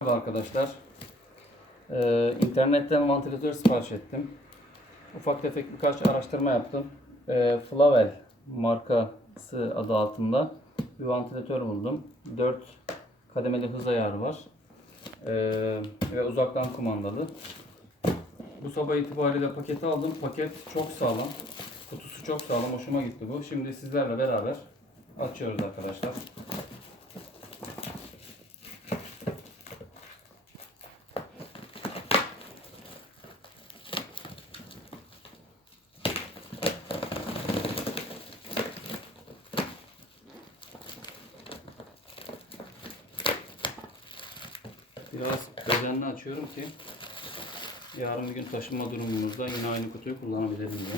Merhaba arkadaşlar. Ee, internetten vantilatör sipariş ettim. Ufak tefek birkaç araştırma yaptım. Ee, Flavel markası adı altında bir vantilatör buldum. 4 kademeli hız ayarı var. Ee, ve uzaktan kumandalı. Bu sabah itibariyle paketi aldım. Paket çok sağlam. Kutusu çok sağlam. Hoşuma gitti bu. Şimdi sizlerle beraber açıyoruz arkadaşlar. Biraz özenli açıyorum ki yarın bir gün taşınma durumumuzda yine aynı kutuyu kullanabilirim diye.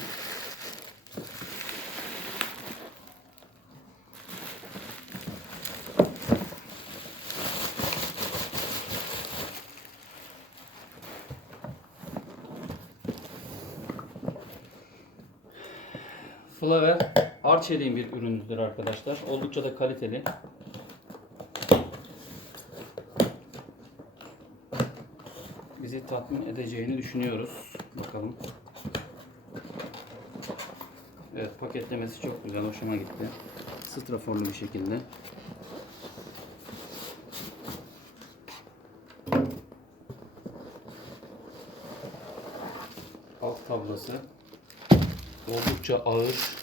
Flavel Arçelik'in bir ürünüdür arkadaşlar. Oldukça da kaliteli. Bizi tatmin edeceğini düşünüyoruz. Bakalım. Evet paketlemesi çok güzel. Hoşuma gitti. Straforlu bir şekilde. Alt tablası oldukça ağır.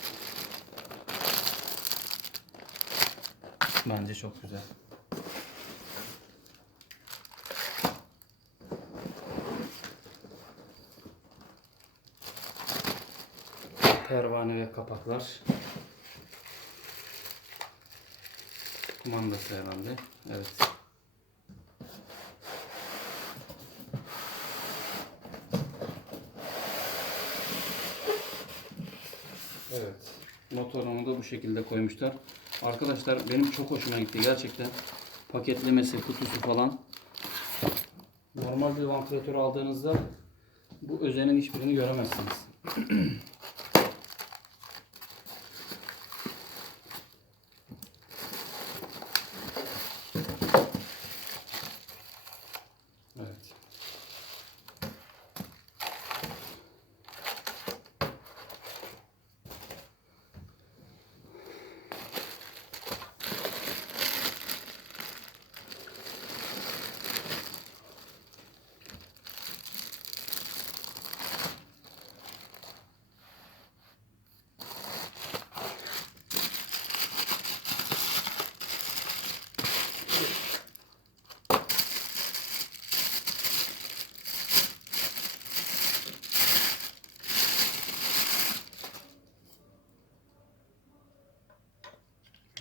Bence çok güzel. Pervane ve kapaklar. Kumandası herhalde. Evet. Evet. Motorunu da bu şekilde koymuşlar. Arkadaşlar benim çok hoşuma gitti gerçekten. Paketlemesi, kutusu falan. Normal bir vantilatör aldığınızda bu özenin hiçbirini göremezsiniz.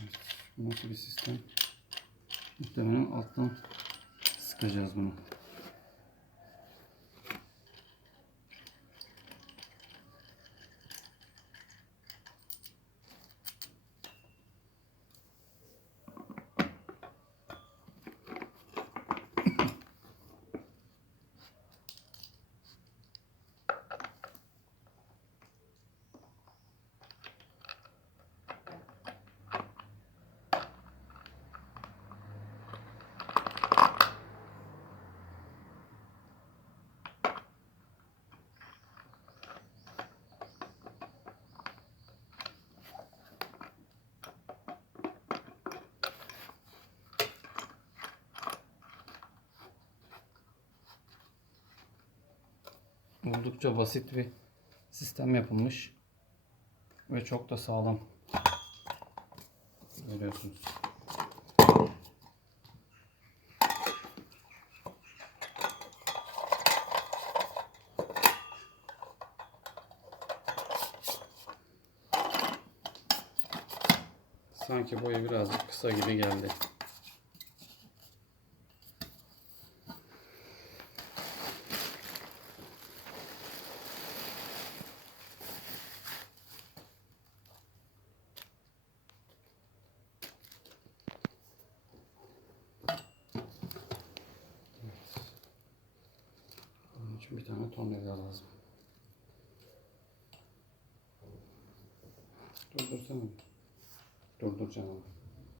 Evet. Bu Nasıl bir sistem? Muhtemelen alttan sıkacağız bunu. Oldukça basit bir sistem yapılmış. Ve çok da sağlam. Görüyorsunuz. Sanki boyu birazcık kısa gibi geldi. İçin bir tane tornavida lazım. Durdursana. Durdur canım.